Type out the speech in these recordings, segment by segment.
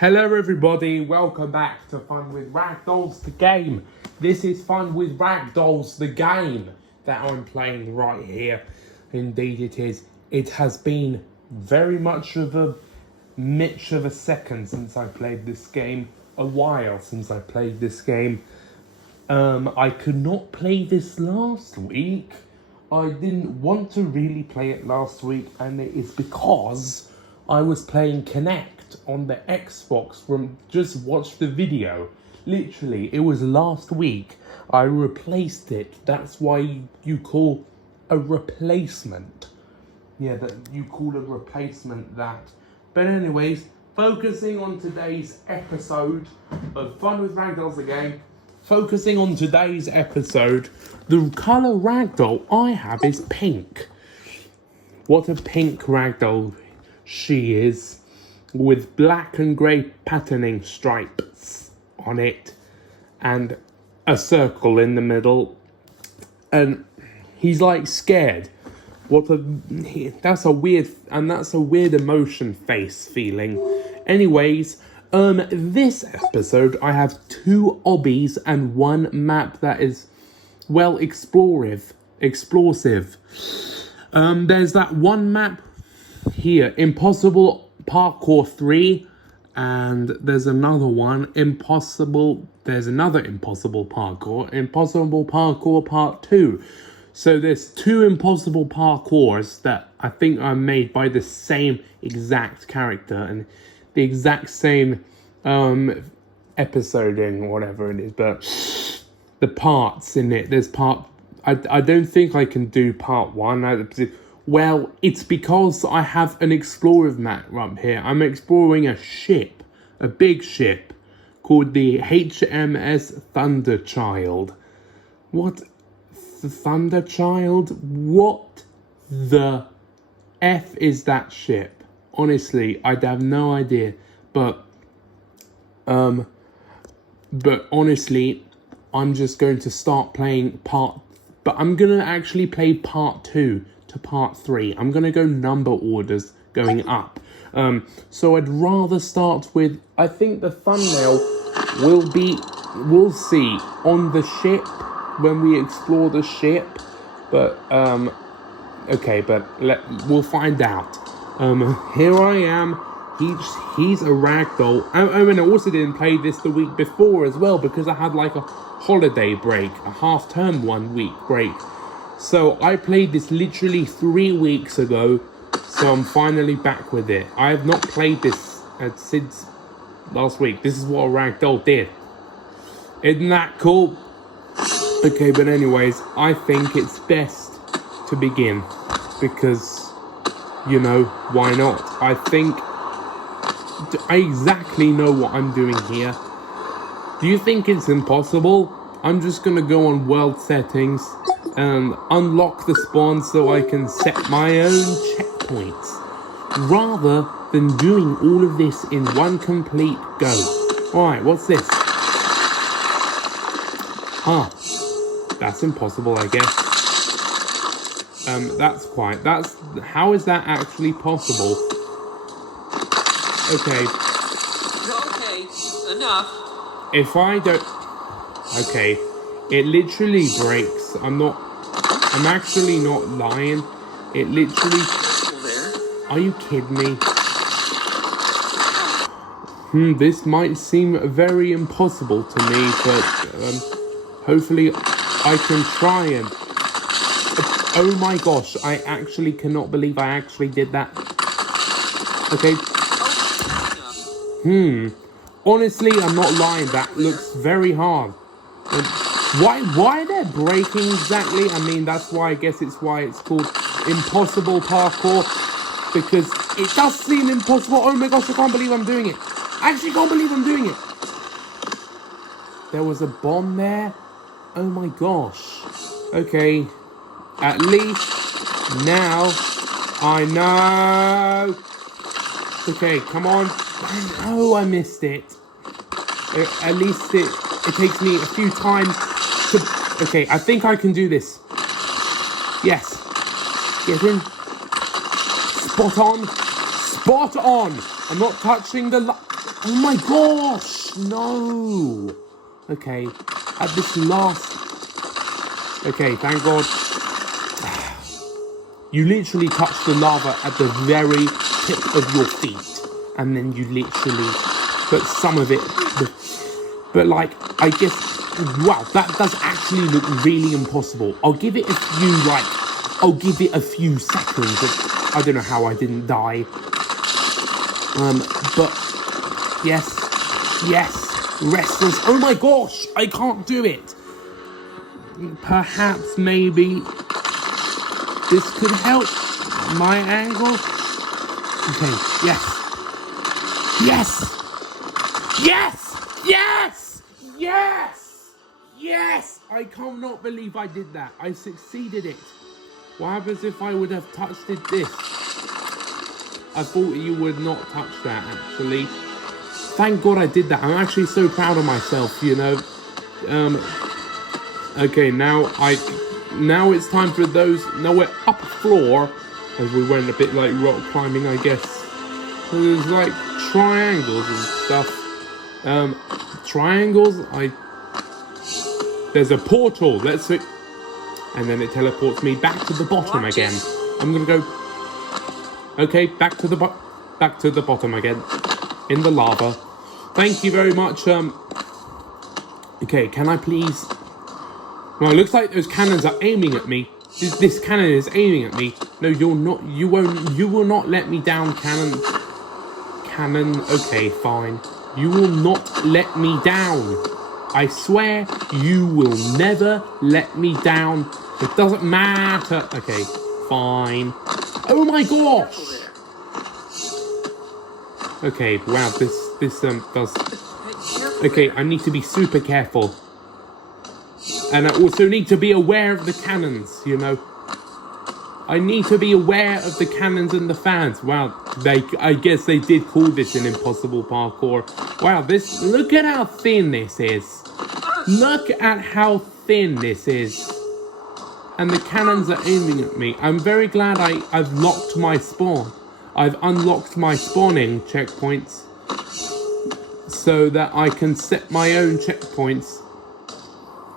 Hello everybody, welcome back to Fun with Ragdolls the game. This is Fun with Ragdolls the game that I'm playing right here. Indeed it is. It has been very much of a second since I played this game. A while since I played this game. I could not play this last week. I didn't want to really play it last week, and it is because I was playing Connect on the Xbox from just watch the video. Literally, it was last week. I replaced it. That's why you call a replacement. Yeah, that you call a replacement that. But anyways, focusing on today's episode of Fun with Ragdolls the game. Focusing on today's episode, the colour ragdoll I have is pink. What a pink ragdoll she is, with black and grey patterning stripes on it, and a circle in the middle, and he's like scared. That's a weird emotion face feeling. Anyways, this episode I have 2 obbies and 1 map that is, well, explosive. There's that one map here, Impossible Parkour 3, and there's another one, Impossible Parkour Part 2. So there's 2 Impossible Parkours that I think are made by the same exact character and the exact same episoding, whatever it is, but the parts in it, I don't think I can do part 1. Well, it's because I have an explorer map up here. I'm exploring a ship, a big ship, called the HMS Thunderchild. What? The Thunderchild? What the F is that ship? Honestly, I have no idea. But honestly, I'm just going to start playing but I'm going to actually play part 2 to part 3. I'm going to go number orders going up. So I'd rather start with, I think the thumbnail we'll see on the ship when we explore the ship. But, okay, but we'll find out. Here I am. He's a ragdoll. And I also didn't play this the week before as well, because I had like a holiday break, a half-term 1 week break. So I played this literally 3 weeks ago, so I'm finally back with it. I have not played this since last week. This is what a ragdoll did. Isn't that cool? Okay, but anyways, I think it's best to begin, because, you know, why not? I think I exactly know what I'm doing here. Do you think it's impossible? I'm just gonna go on world settings and unlock the spawn so I can set my own checkpoints, rather than doing all of this in one complete go. Alright, what's this? That's impossible, I guess. How is that actually possible? Okay, enough. If I don't... Okay, it literally breaks. I'm actually not lying. It literally... Are you kidding me? This might seem very impossible to me, but hopefully I can try and... Oh my gosh, I actually cannot believe I actually did that. Okay. Honestly, I'm not lying. That looks very hard. Why they're breaking exactly? I mean, that's why I guess it's why it's called Impossible Parkour, because it does seem impossible. Oh my gosh, I can't believe I'm doing it. I actually can't believe I'm doing it. There was a bomb there. Oh my gosh. Okay. At least now I know. Okay, come on. Oh, I missed it. At least it takes me a few times to... Okay, I think I can do this. Yes. Get in. Spot on. Spot on. I'm not touching the... Oh my gosh! No! Okay, at this last... Okay, thank God. You literally touch the lava at the very tip of your feet. And then you literally... But some of it... But like, I guess... Wow, that does actually look really impossible. I'll give it a few, like... I'll give it a few seconds. I don't know how I didn't die. But... Yes. Restless. Oh my gosh, I can't do it. Perhaps, maybe... This could help my angle. Okay, yes! I cannot believe I did that. I succeeded it. What happens if I would have touched this? I thought you would not touch that, actually. Thank God I did that. I'm actually so proud of myself, you know. Okay, now it's time for those. Now we're up a floor, as we went a bit like rock climbing, I guess. So there's like triangles and stuff. Triangles. There's a portal. Let's see. And then it teleports me back to the bottom again. I'm gonna go. Okay, back to the bottom again, in the lava. Thank you very much. Okay, can I please? Well, it looks like those cannons are aiming at me. This cannon is aiming at me. No, you're not. You won't. You will not let me down, cannon. Cannon. Okay, fine. You will not let me down. I swear, you will never let me down. It doesn't matter. Okay, fine. Oh my gosh. Okay, wow. This does. Okay, I need to be super careful. And I also need to be aware of the cannons, you know. I need to be aware of the cannons and the fans. Wow, I guess they did call this an impossible parkour. Wow, look at how thin this is. Look at how thin this is. And the cannons are aiming at me. I'm very glad I've locked my spawn. I've unlocked my spawning checkpoints. So that I can set my own checkpoints.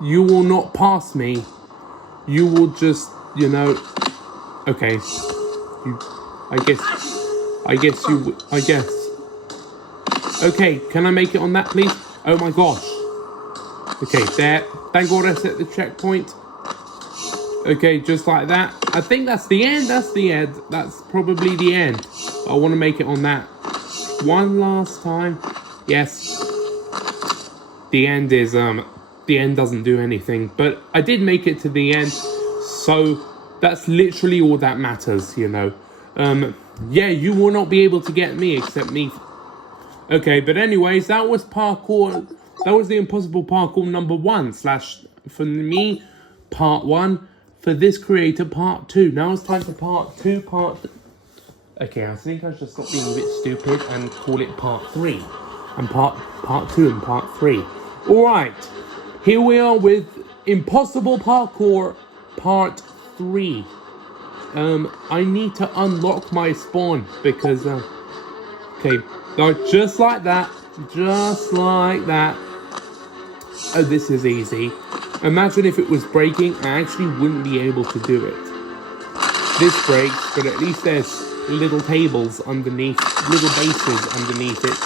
You will not pass me. You will just, you know. Okay. I guess. Okay, can I make it on that, please? Oh my gosh. Okay, there. Thank God I set the checkpoint. Okay, just like that. I think that's the end. That's probably the end. I want to make it on that. One last time. Yes. The end is, the end doesn't do anything, but I did make it to the end, so that's literally all that matters, you know. Yeah, you will not be able to get me except me. Okay, but anyways, that was parkour. That was the impossible parkour number 1 / for me, part 1. For this creator, part 2. Now it's time for part 2. Okay, I think I should stop being a bit stupid and call it part 3. And part 2 and part 3. Alright, here we are with Impossible Parkour Part 3. I need to unlock my spawn because, okay, just like that. Oh, this is easy. Imagine if it was breaking, I actually wouldn't be able to do it. This breaks, but at least there's little tables underneath, little bases underneath it,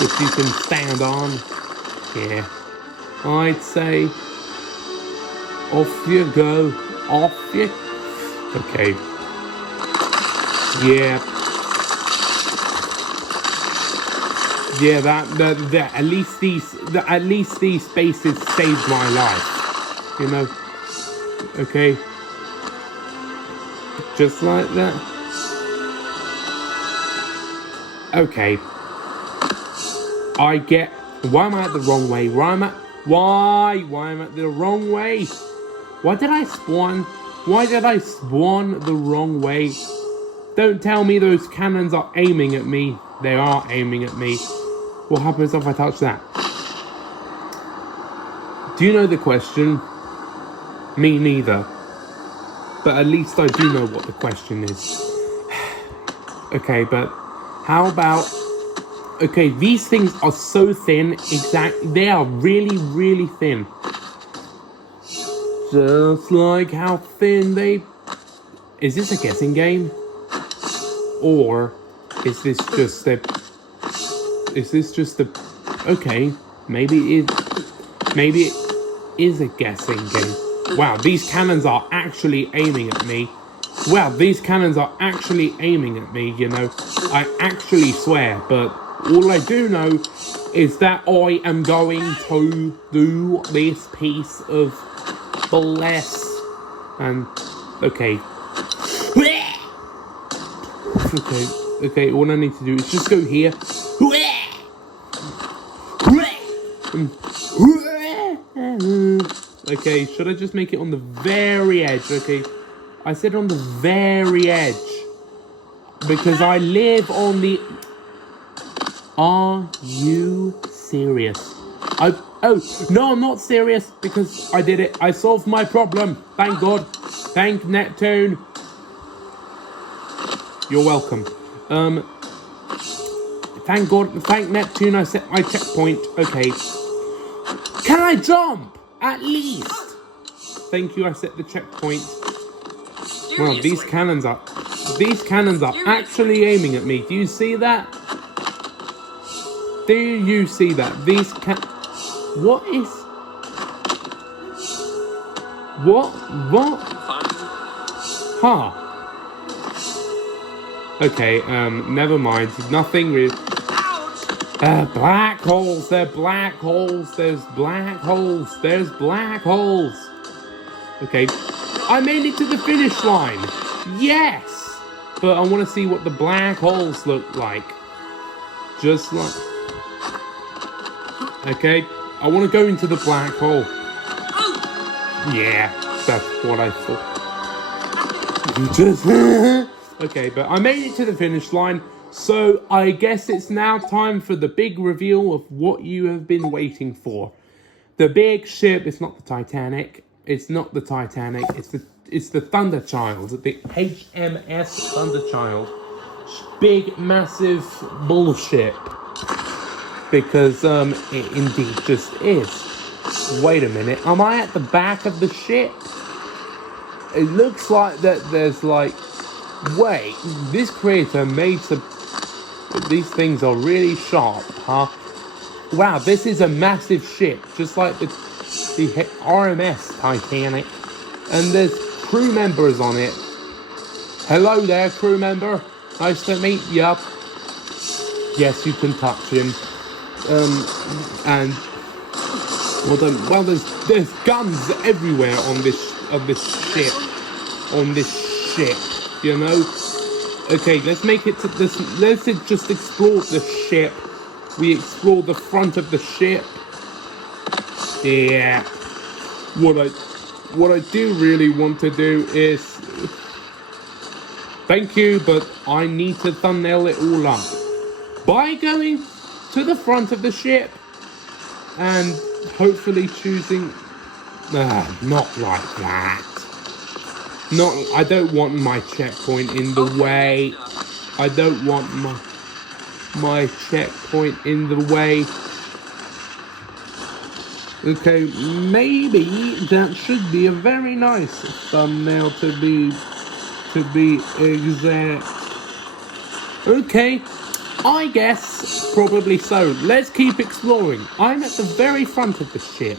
which you can stand on. Yeah, I'd say off you go. Okay. Yeah. That at least these spaces saved my life. You know. Okay. Just like that. Okay. Why am I at the wrong way? Why am I at the wrong way? Why did I spawn the wrong way? Don't tell me those cannons are aiming at me. They are aiming at me. What happens if I touch that? Do you know the question? Me neither. But at least I do know what the question is. Okay, but how about Okay, these things are so thin. They are really, really thin. Just like how thin they... Is this a guessing game? Or is this just a... Okay, maybe it is a guessing game. Wow, these cannons are actually aiming at me. Wow, these cannons are actually aiming at me, you know. I actually swear, but all I do know is that I am going to do this piece of bless. And, okay. Okay, all I need to do is just go here. Okay, should I just make it on the very edge? Okay, I said on the very edge. Because I live on the... Are you serious? Oh, no, I'm not serious. Because I did it. I solved my problem. Thank God. Thank Neptune. You're welcome. Thank God. Thank Neptune. I set my checkpoint. Okay. Can I jump? At least. Thank you. I set the checkpoint. Wow, these cannons are actually aiming at me. Do you see that? Do you see that? What is... What? Huh. Okay, never mind. Nothing really... black holes. They're black holes. There's black holes. There's black holes. Okay. I made it to the finish line. Yes. But I want to see what the black holes look like. Just like... Okay. I want to go into the black hole. Yeah. That's what I thought. Okay, but I made it to the finish line. So I guess it's now time for the big reveal of what you have been waiting for. The big ship. It's not the Titanic. It's not the Titanic. It's the Thunderchild. The HMS Thunderchild. Big, massive bullshit. Because it indeed just is. Wait a minute. Am I at the back of the ship? It looks like that there's like... Wait, this creator made some... These things are really sharp, huh? Wow, this is a massive ship, just like the RMS Titanic. And there's crew members on it. Hello there, crew member. Nice to meet you. Yes, you can touch him. And... Well, there's guns everywhere on this ship. On this ship. You know? Okay, let's make it to this. Let's just explore the ship. We explore the front of the ship. Yeah. What I do really want to do is... Thank you, but I need to thumbnail it all up. By going to the front of the ship. And hopefully choosing... not like that. I don't want my checkpoint in the way. I don't want my checkpoint in the way. Okay, maybe that should be a very nice thumbnail to be exact. Okay, I guess probably so. Let's keep exploring. I'm at the very front of the ship.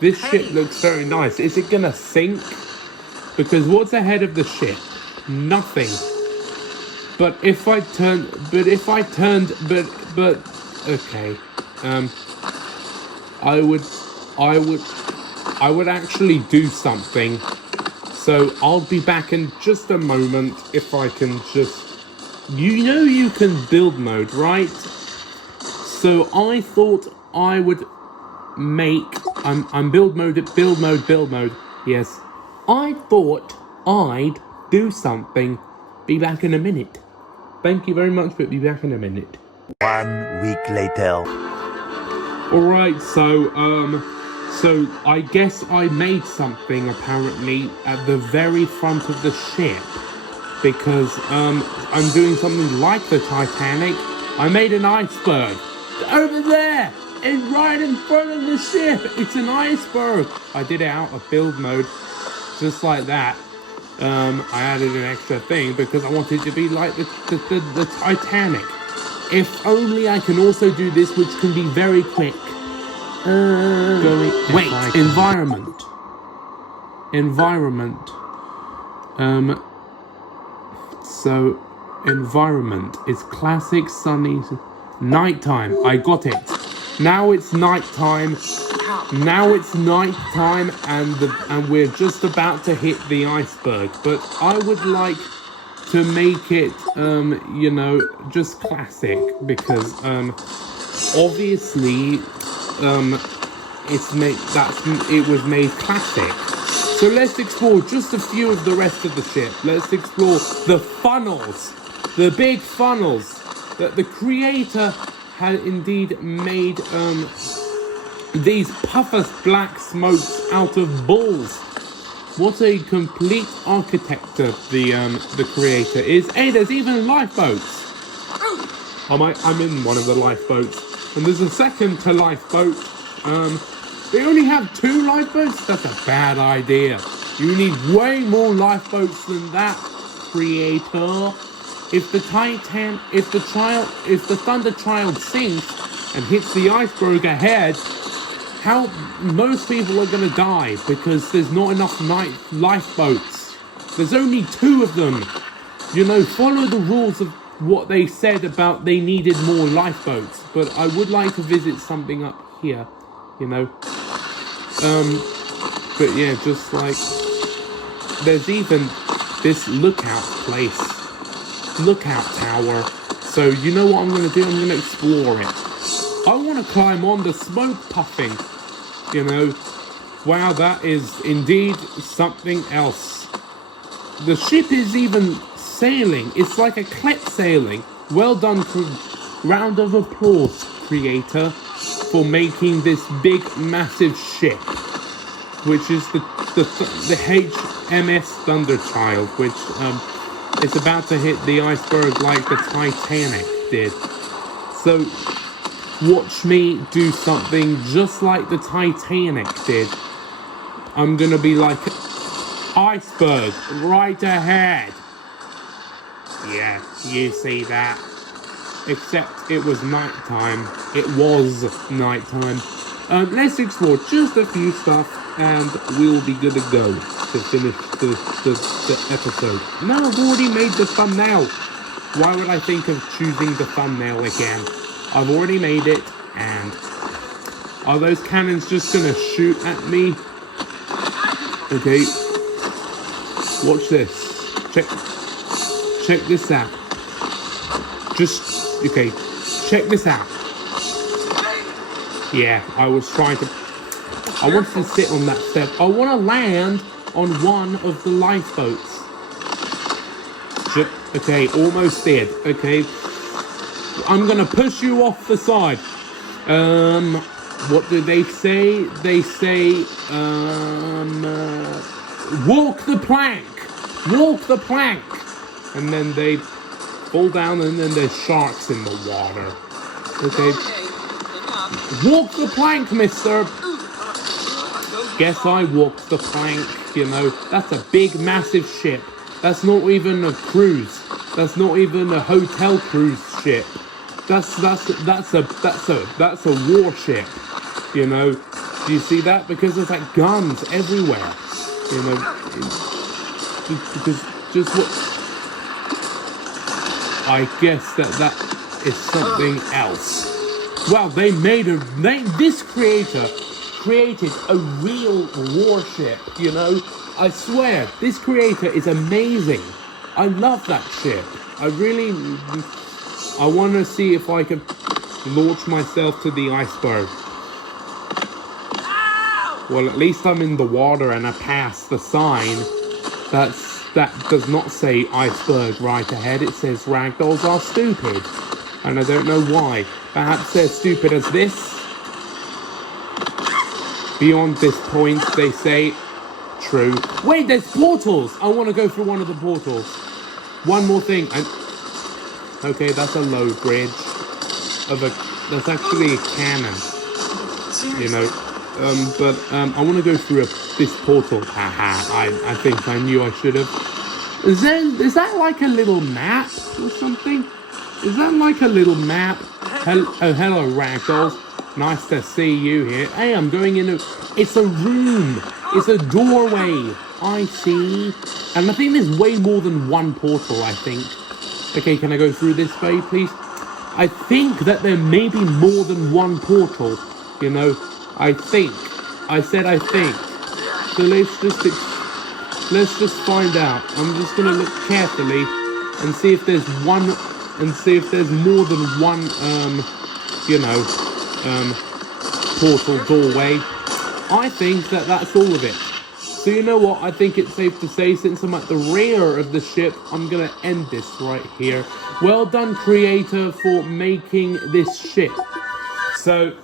This ship looks very nice. Is it gonna sink? Because what's ahead of the ship? Nothing. But if I turned, okay. I would actually do something. So I'll be back in just a moment if I can just, you know, you can build mode, right? So I thought I would make, I'm build mode. Yes. I thought I'd do something. Be back in a minute. Thank you very much, but be back in a minute. 1 week later. Alright, so I guess I made something apparently at the very front of the ship. because I'm doing something like the Titanic. I made an iceberg over there, and right in front of the ship. It's an iceberg. I did it out of build mode, just like that. I added an extra thing because I wanted it to be like the Titanic. If only I can also do this, which can be very quick. Environment. So environment is classic sunny nighttime. I got it. Now it's nighttime. And we're just about to hit the iceberg. But I would like to make it, just classic, because obviously it was made classic. So let's explore just a few of the rest of the ship. Let's explore the funnels, the big funnels that the creator had indeed made these puffer black smokes out of balls. What a complete architecture the creator is. Hey, there's even lifeboats. I'm in one of the lifeboats, and there's a second to lifeboat. They only have 2 lifeboats? That's a bad idea. You need way more lifeboats than that, creator. If the Thunderchild sinks and hits the iceberg ahead, how most people are gonna die because there's not enough lifeboats. There's only 2 of them. Follow the rules of what they said about they needed more lifeboats. But I would like to visit something up here, But yeah, just like there's even this lookout tower. So you know what I'm gonna do? I'm gonna explore it. I want to climb on the smoke puffing. Wow, that is indeed something else. The ship is even sailing. It's like a clip sailing. Well done. Round of applause, creator, for making this big, massive ship, which is the HMS Thunderchild, which is about to hit the iceberg like the Titanic did. So watch me do something just like the Titanic did. I'm gonna be like iceberg right ahead. Yeah, you see that? Except it was nighttime. It was nighttime. Let's explore just a few stuff, and we'll be good to go to finish the episode. No, I've already made the thumbnail. Why would I think of choosing the thumbnail again? I've already made it, and are those cannons just gonna shoot at me? Okay. Watch this. Check this out. Okay, check this out. Yeah, I was trying to... I wanted to sit on that step. I want to land on one of the lifeboats. Okay, almost did. Okay. I'm going to push you off the side. What do they say? They say, walk the plank. Walk the plank. And then they fall down, and then there's sharks in the water. Okay. Walk the plank, mister. Guess I walked the plank, That's a big, massive ship. That's not even a cruise. That's not even a hotel cruise ship. That's a warship, Do you see that? Because there's like guns everywhere, Because just what... I guess that is something else. Well, this creator created a real warship, I swear, this creator is amazing. I love that ship. I want to see if I can launch myself to the iceberg. Well, at least I'm in the water and I passed the sign. That does not say iceberg right ahead. It says Ragdolls are stupid. And I don't know why. Perhaps they're stupid as this. Beyond this point, they say true. Wait, there's portals! I want to go through one of the portals. one more thing. Okay, that's a low bridge that's actually a cannon, you know. But I want to go through this portal. Haha, I think I knew I should have. Is that like a little map or something? Is that like a little map? Hello, Ragdolls. Nice to see you here. Hey, I'm going in. It's a room. It's a doorway. I see. And I think there's way more than one portal, I think. Okay, can I go through this way, please? I think that there may be more than one portal. You know, I think. I said I think. So let's just find out. I'm just gonna look carefully and see if there's one, and see if there's more than one, portal doorway. I think that's all of it. So you know what? I think it's safe to say, since I'm at the rear of the ship, I'm gonna end this right here. Well done, creator, for making this ship. So,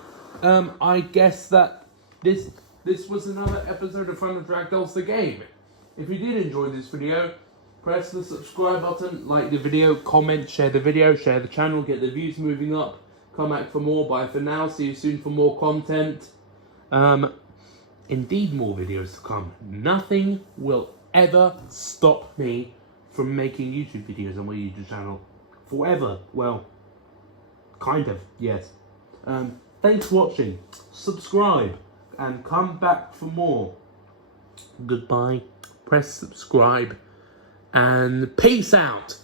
I guess that this was another episode of Fun with Ragdolls the Game. If you did enjoy this video, press the subscribe button, like the video, comment, share the video, share the channel, get the views moving up. Come back for more. Bye for now. See you soon for more content. Indeed, more videos to come. Nothing will ever stop me from making YouTube videos on my YouTube channel. Forever. Well, kind of, yes. Thanks for watching. Subscribe and come back for more. Goodbye. Press subscribe and peace out.